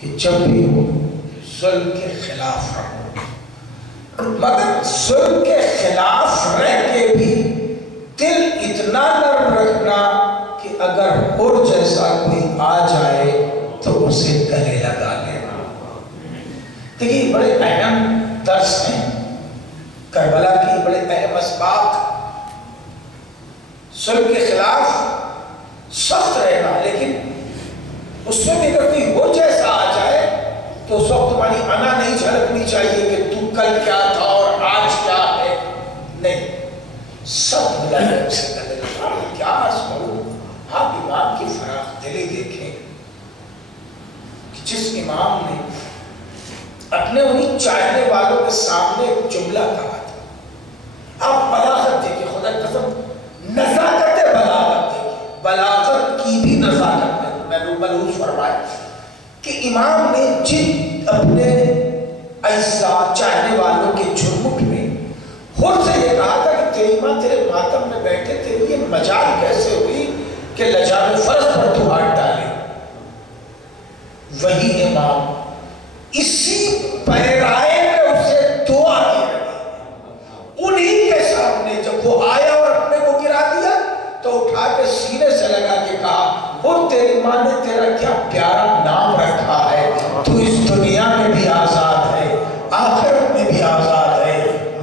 کہ جب بھی ہو ظلم کے خلاف رہو، مگر ظلم کے خلاف رہ کے بھی دل اتنا نرم رکھنا کہ اگر اور جیسا کوئی آ جائے تو اسے گلے لگا لینا۔ دیکھیے بڑے اہم درس ہیں کربلا کی، بڑے اہم اسباق۔ ظلم کے خلاف سخت رہنا، لیکن اس میں بھی اگر کوئی وہ جیسا آ جائے تو اس وقت تمہاری انا نہیں جھلکنی چاہیے کہ تو کل کیا تھا اور آج کیا ہے، نہیں، سب ملا سے گلے لگا۔ کیا عرض کروں، آپ امام کی فراخ دلی دیکھیں کہ جس امام نے اپنے انہیں چاہنے والوں کے سامنے ایک جملہ کہا تھا، آپ بلاغت دیکھیں، خدا قسم نزاکت بلاغت دیکھیں، بلاغت کی بھی نزاکت میں ملحوظ فرمایا کہ امام نے جن اپنے اعزاء چاہنے والوں کے جھرمٹ میں خود سے یہ کہا تھا کہ تیری ماں تیرے ماتم میں بیٹھے تھے، یہ مجال کیسے ہوئی کہ لجام فرض پر تو ہاتھ ڈالے، وہی امام اسی پیرائے میں اسے دعا کی رہی، انہی کے سامنے جب وہ آیا اور اپنے کو گرا دیا تو اٹھا کے سینے سے لگا کے کہا، اور تیری ماں نے تیرا کیا پیارا نام رکھا ہے، تو اس دنیا میں بھی آزاد ہے، آخرت میں بھی آزاد ہے،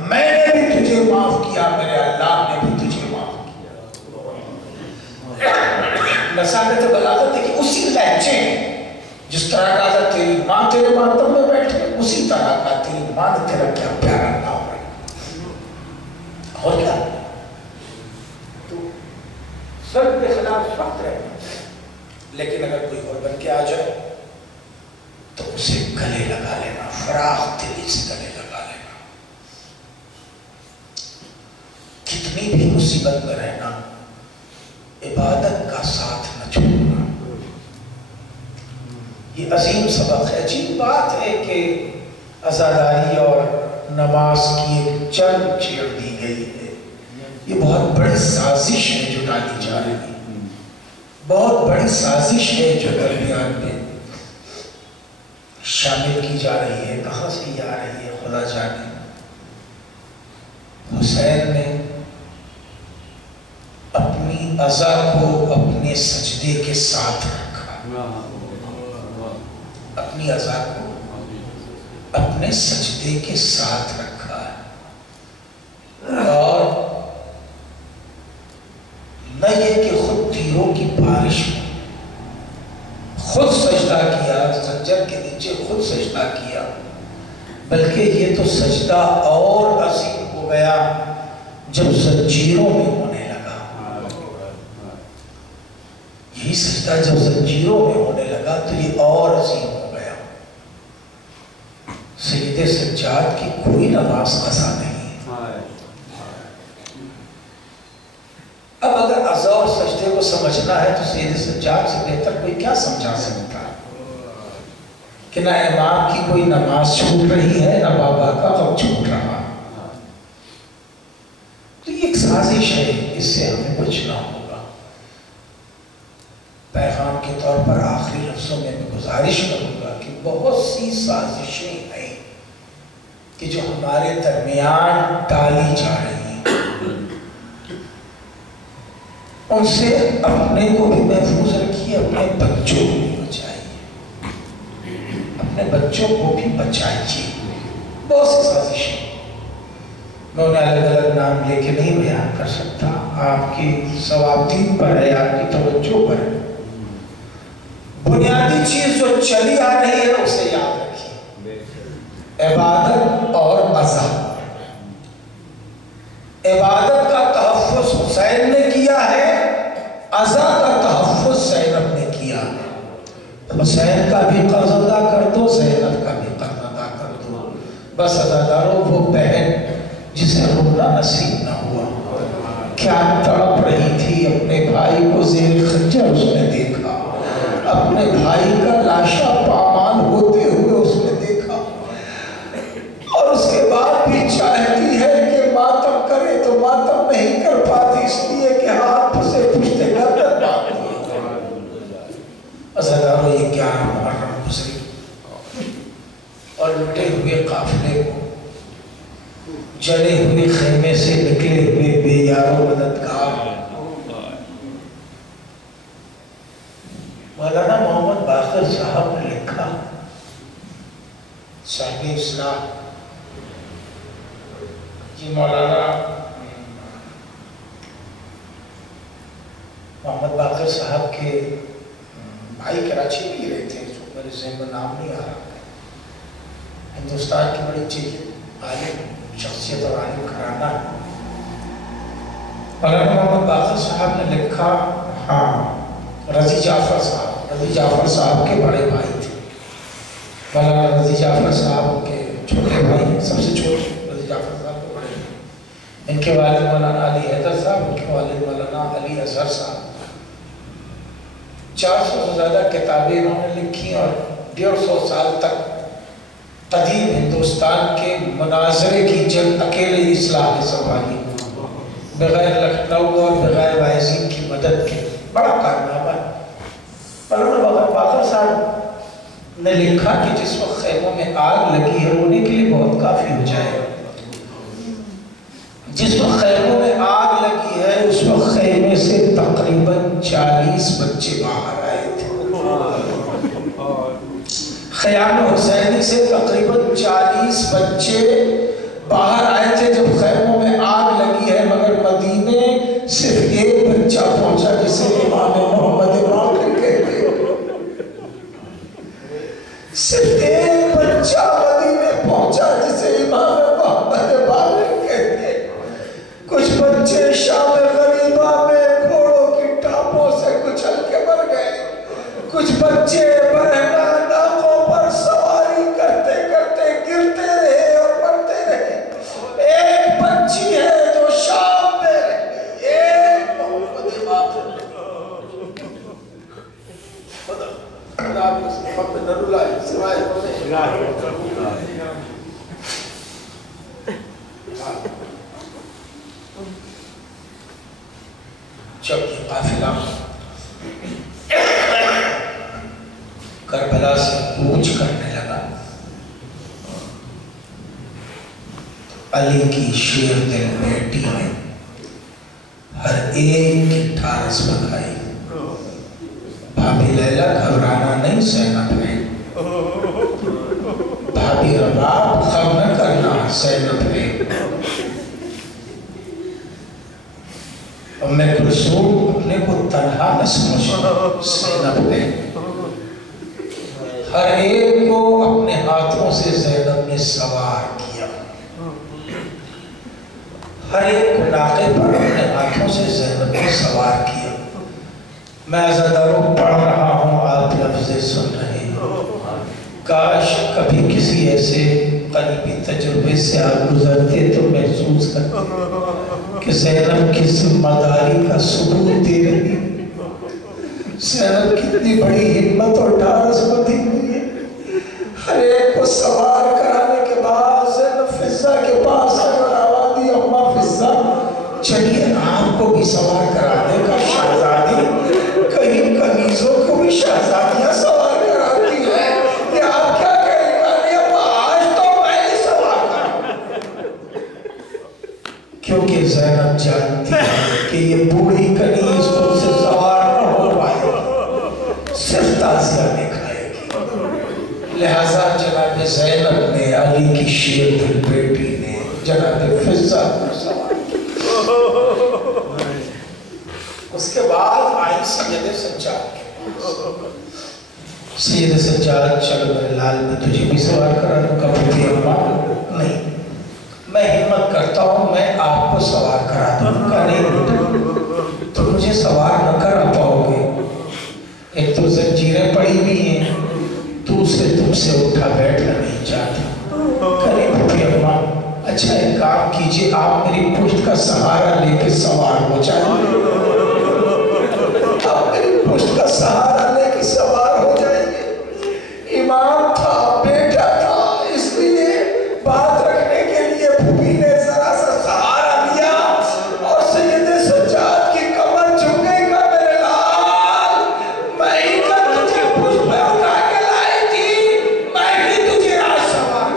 میں نے بھی تجھے معاف کیا، میرے اللہ نے بھی تجھے معاف کیا۔ نزاکت بلاغت ہے کہ اسی لہجے میں جس طرح کہا تھا تیری ماں تیرے ماتم میں بیٹھے، اسی طرح کہا تیری ماں نے تیرا کیا پیارا نام رکھا، اور کیا تو ظلم کے خلاف سخت رہنا، لیکن اگر کوئی اور بن کے آ جائے تو اسے گلے لگا لینا، فراخ دلی سے گلے لگا لینا۔ کتنی بھی مصیبت میں رہنا، عبادت کا ساتھ نہ چھوڑنا، یہ عظیم سبق ہے۔ عجیب بات ہے کہ عزاداری اور نماز کی ایک جنگ چھیڑ دی گئی ہے، یہ بہت بڑی سازش ہے جو ڈالی جا رہی ہے، بہت بڑی سازش ہے جو درمیان میں شامل کی جا رہی ہے، کہاں سے یہ آ رہی ہے خدا جانے۔ حسین نے اپنی عزا کو اپنے سجدے کے ساتھ رکھا، اپنی عزا کو اپنے سجدے کے ساتھ رکھا ہے، اور نہ یہ کہ خود تیروں کی بارش میں خود سجدہ کیا، زنجر کے نیچے خود سجدہ کیا، بلکہ یہ تو سجدہ اور عظیم ہو گیا جب زنجیروں میں ہونے لگا، یہی سجدہ جب زنجیروں میں ہونے لگا تو یہ اور عظیم ہو گیا۔ سید سجاد کی کوئی نماز قضا نہیں، اب اگر عزا اور سجدے کو سمجھنا ہے تو سید سجاد سے بہتر کوئی کیا سمجھا سکتا ہے کہ نہ امام کی کوئی نماز چھوٹ رہی ہے، نہ بابا کا غم چھوٹ رہا، تو یہ ایک سازش ہے، اس سے ہمیں بچنا ہوگا۔ پیغام کے طور پر آخری لفظوں میں گزارش کروں گا کہ بہت سی سازشیں ہیں کہ جو ہمارے درمیان ڈالی جا رہی ہیں، ان سے اپنے کو بھی محفوظ رکھیے، اپنے بچوں کو بھی بچائیے، اپنے بچوں کو بھی بچائیے۔ بہت سی سازشیں، میں انہیں الگ الگ نام لے کے نہیں بیان کر سکتا، آپ کی ثوابدید پر ہے، آپ کی توجہ پر ہے۔ بنیادی چیز جو چلی آ رہی ہے اسے یاد رکھیے، عبادت اور عزا۔ عبادت کا تحفظ حسین نے کیا ہے، عزا کا تحفظ زینب نے کیا ہے۔ حسین کا بھی قرض ادا کر دو، زینب کا بھی قرض ادا کر دو، بس عزاداروں وہ بہن جسے رونا نصیب نہ ہوا، کیا تڑپ رہی تھی، اپنے بھائی کو زیر خنجر اس نے دیکھا، اپنے بھائی کا لاشا پامال ہوتے ہوئے اس نے دیکھا، اور اس کے بعد بھی چاہتی ہے کہ ماتم کرے تو ماتم نہیں کر پاتی، اس لیے کہ ہاتھ سے پشتے گردن باندھی۔ عزاداروں یہ 11 محرم گزری، لٹے ہوئے قافلے کو، جلے ہوئے خیمے سے نکلے ہوئے بے یار و مددگار مولانا محمد باقر صاحب نے لکھا، صاحب اصلاح جی مولانا محمد باقر صاحب کے بھائی کراچی میں ہی رہتے ہیں، جو میرے ذہن میں نام نہیں آ رہا، ہندوستان کی بڑی چیز عالم شخصیت اور عالم گھرانہ مولانا محمد باقر صاحب نے لکھا، ہاں رضی جعفر صاحب کے بڑے بھائی تھے، مولانا رضی جعفر صاحب کے چھوٹے بھائی، سب سے چھوٹے رضی جعفر صاحب کے بڑے بھائی، ان کے والد مولانا علی حیدر صاحب، ان کے والد مولانا علی اظہر صاحب، 400 سے زیادہ کتابیں انہوں نے لکھی اور 150 سال تک قدیم ہندوستان کے مناظرے کی جنگ اکیلے اصلاح نے سنبھالی، بغیر لکھنؤ اور بغیر وائزین کی مدد کے، بڑا کارنامہ ہے۔ مولانا باقر صاحب نے لکھا کہ جس وقت خیموں میں آگ لگی ہے رونے کے لیے بہت کافی ہو جائے، جس وقت خیموں میں آگ لگی ہے اس وقت خیمے سے تقریباً 40 بچے باہر آئے تھے، خیام حسینی سے تقریباً 40 بچے باہر آئے تھے جب خیموں میں آگ لگی ہے، مگر مدینے صرف ایک بچہ پہنچا جسے امام محمد باقر کہتے ہیں، صرف ایک بچہ مدینے پہنچا جسے امام محمد باقر کہتے ہیں۔ کچھ بچے شام غریبہ میں گھوڑوں کی ٹاپوں سے کچل کے مر گئے، کچھ بچے برہنہ ناقوں پر سواری کرتے کرتے گرتے رہے اور مرتے رہے، ایک بچی ہے جو شام میں رہی، ایک محمد باقر۔ خدا آپ کو محمد نر اللہ سوائے جب یہ قافلہ کربلا سے کوچ کرنے لگا، علی کی شیر دل بیٹی نے ہر ایک کی ٹھارس بکھائی، بھابی لیلہ گھبرانا نہیں زینب ہے، بھابی رباب غم نہ کرنا زینب ہے، ام کلثوم اپنے کو تنہا نہ سمجھنا زینب ہے، ہر ایک کو اپنے ہاتھوں سے زینب نے سوار کیا، ہر ایک کو ناقے پر اپنے ہاتھوں سے زینب نے سوار کیا۔ میں عزاداروں پڑھ رہا ہوں، آپ لفظ سن رہے ہیں، کاش کبھی کسی ایسے قریبی تجربے سے آپ گزرتے تو محسوس کرتے کہ زینب کی ذمہ داری کا ثبوت دے رہی، زینب کتنی بڑی ہمت اور ڈھارس بندی ہوئی ہے، ہر ایک کو سوار کرانے کے بعد زینب فضہ کے پاس آوازی، اماں فضہ چلیے آپ کو بھی سوار کرانے کا، شہزادی کہیں کنیزوں کو بھی شہزادیاں سوار کراتی ہیں، یہ آپ کیا کہیں گا؟ اماں آج تو میں ہی سوار کروں، کیونکہ زینب جانتی ہے کہ یہ بوڑھی کنیز خود سے سوار نہ ہو پائے، صرف تازیہ میں کھائے گی، لہٰذا جناب زینب نے، علی کی شیر دل بیٹی نے جناب فضہ کو سوار کیا۔ اس کے بعد آئی سید سجاد کے پاس، سید سجاد چلو میرے لال میں تجھے بھی سوار کرا دوں گا، بھولی اماں نہیں، میں ہمت کرتا ہوں میں آپ کو سوار کرا دوں گا، نہیں تو مجھے سوار نہ کرا پاؤ گے، ایک تو زنجیریں پڑی ہوئی ہیں، دوسرے تم سے اٹھا بیٹھنا نہیں چاہتا، کرے بھولی اماں اچھا ایک کام کیجئے، آپ میری پشت کا سہارا لے کے سوار ہو جائیں، آپ میری پشت کا سہارا لے کے سوار ہو جائیے۔ امام تھا، بیٹا تھا، اس لیے بات رکھنے کے لیے بھوبی نے ذرا سا سہارا لیا اور سید سجاد کی کمر جھکے گا، میرے لال میں ہی کا تجھے پشت پہ اٹھا کے لائی تھی، میں ہی تجھے آج سوار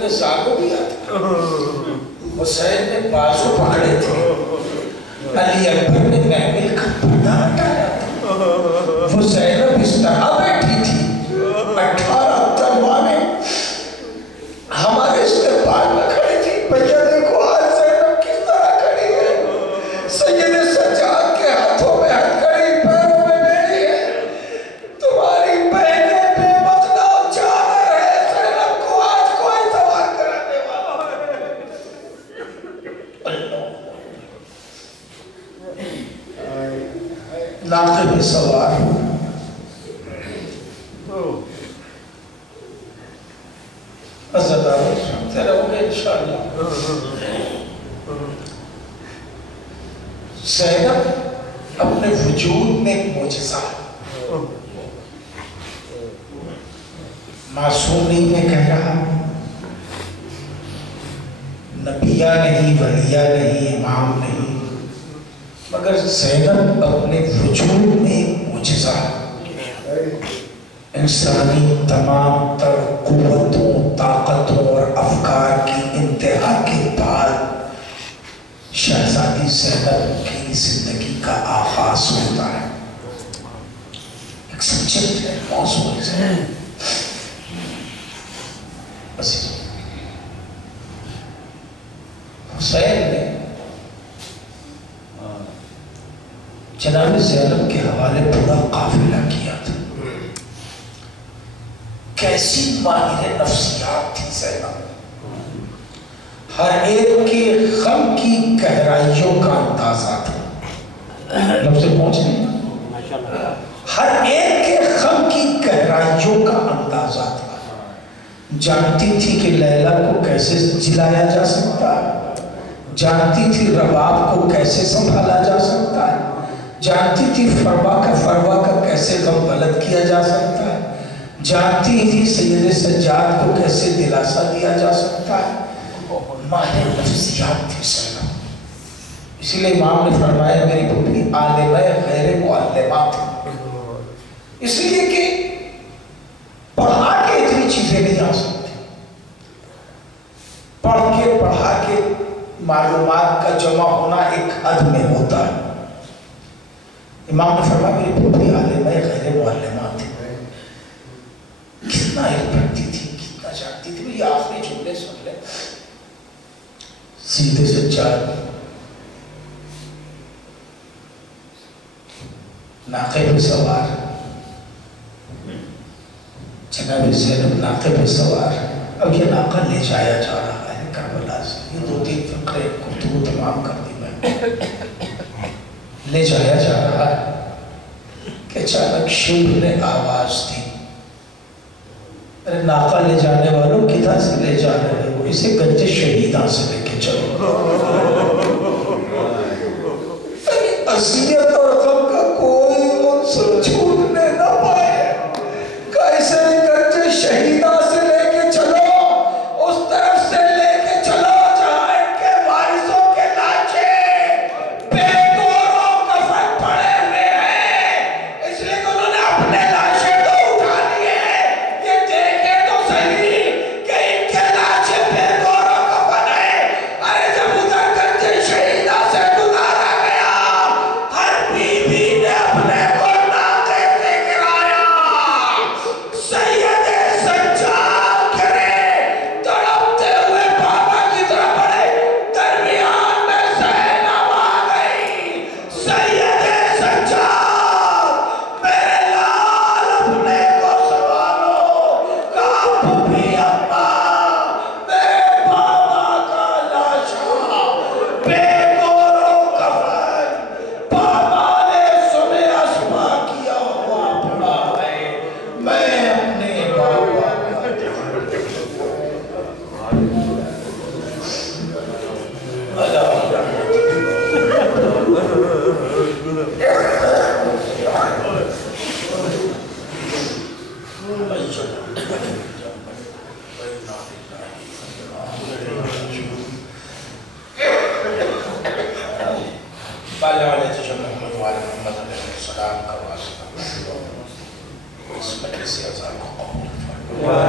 نے زاگو دیا تھا، حسین نے بازو پکڑے تھے، علی اکبر نے محمل کا پردہ ہٹایا تھا، وہ زینب اس طرح بیٹھی تھی، 18 تروانے ہمارے استقبال میں کھڑی تھی. بھیا دیکھو آج زینب کس طرح کھڑی ہے، سید سجاد کے ہاتھوں میں ہتھکڑی، پیروں میں میری ہے، تمہاری بہنیں بے مطلب جانور ہے، زینب کو آج کوئی سوال کرانے والا ہے. ناقے پہ سوار سنتے رہو گے انشاءاللہ. زینب اپنے وجود میں ایک معجزہ، معصوم نہیں میں کہہ رہا، نبیہ نہیں، ولیہ نہیں، امام نہیں، مگر زینب اپنے وجود میں ایک معجزہ. انسانی تمام تر قوتوں، طاقتوں اور افکار کی انتہا کے بعد شہزادی زینب کی زندگی کا آغاز ہوتا ہے. ایک سبجیکٹ ہے، موضوع ہے. حسین نے جناب زینب کے حوالے پورا قافلہ کیا تھا. کیسی ماہر نفسیات تھی زینب، ہر ایک کے غم کی گہرائیوں کا اندازہ تھا. لفظ پہنچنے، ہر ایک کے غم کی گہرائیوں کا اندازہ تھا. جانتی تھی کہ لیلا کو کیسے جلایا جا سکتا ہے، جانتی تھی رباب کو کیسے سنبھالا جا سکتا ہے، جانتی تھی فروا کا کیسے غم غلط کیا جا سکتا ہے، جانتی تھی سید سجاد کو کیسے دلاسا دیا جا سکتا ہے. ماہر نفسیات تھی زینب. اسی لئے امام نے فرمایا میری پھوپھی عالمہ غیر معلمہ تھی، اس لیے کہ پڑھا کے اتنی چیزیں نہیں آ سکتی. پڑھا کے معلومات کا جمع ہونا ایک حد میں ہوتا ہے. امام نے فرمایا میری پھوپھی عالمہ غیر معلمہ تھی. کتنا علم رکھتی تھی، کتنا جانتی تھی. یہ آخری جملے سن لیں. سیدھے سجاد ناقے پہ سوار، جناب زینب ناقے پہ سوار. اب یہ ناقہ لے جایا جا رہا ہے کربلا سے. یہ 2-3 فقرے گفتگو تمام کر دی میں. لے جایا جا رہا ہے کہ اچانک شیخ نے آواز دی، ارے ناقہ لے جانے والوں کدھر سے لے جا رہے ہو، اسے گنج شہیداں سے لے کے چلو. اذیت اور غم کا کوئی عنصر چھوٹنے نہ پائے. کیسے گنج شہیداں سے لے کے چلو، اس طرف سے لے کے چلو جہاں ان کے وارثوں کے لاشیں بے گوروں کفن پڑے ہوئے ہیں. اس لیے کہ انہوں نے اپنے لاشیں تو اٹھا لیے، یہ دیکھے تو صحیح کہ ان کے لاشیں بے گوروں کفن ہے. ارے جب ادھر گنج شہیداں سے گزارا گیا، ہر بیوی نے اپنے کو ناقے سے گرایا. سید سجاد گرے، تڑپتے ہوئے بابا کی طرف بڑھے، درمیان میں زینب آ گئی. سید سجاد میرے لال اپنے کو سنبھالو. کہا پھوپھی اماں میرے بابا کا لاشا بے گورو کفن بابا نے سنے اسما کیا ہوا پڑا ہے. میں اپنے بابا کا السلام کا واسطہ اس مجلس ازار کو قبول فرمائے.